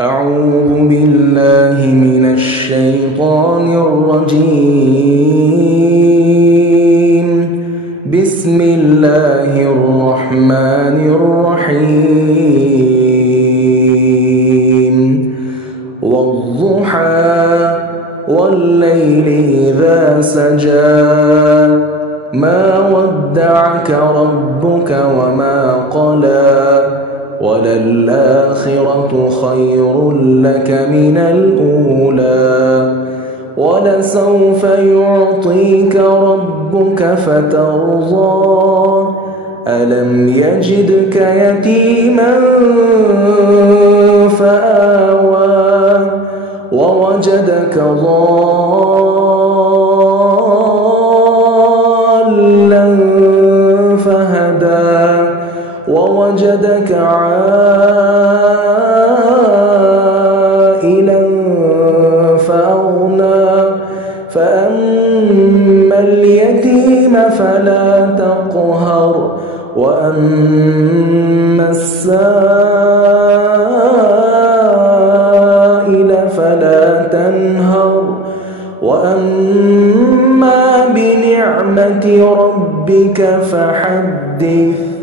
أعوذ بالله من الشيطان الرجيم. بسم الله الرحمن الرحيم. والضحى والليل إذا سجى ما ودعك ربك وما قلى وللآخرة خير لك من الأولى ولسوف يعطيك ربك فترضى ألم يجدك يتيما فآوى ووجدك ضالا فهدى ووجدك عائلا فأغنى فأما اليتيم فلا تقهر وأما السائل فلا تنهر وأما بنعمة ربك فحدث.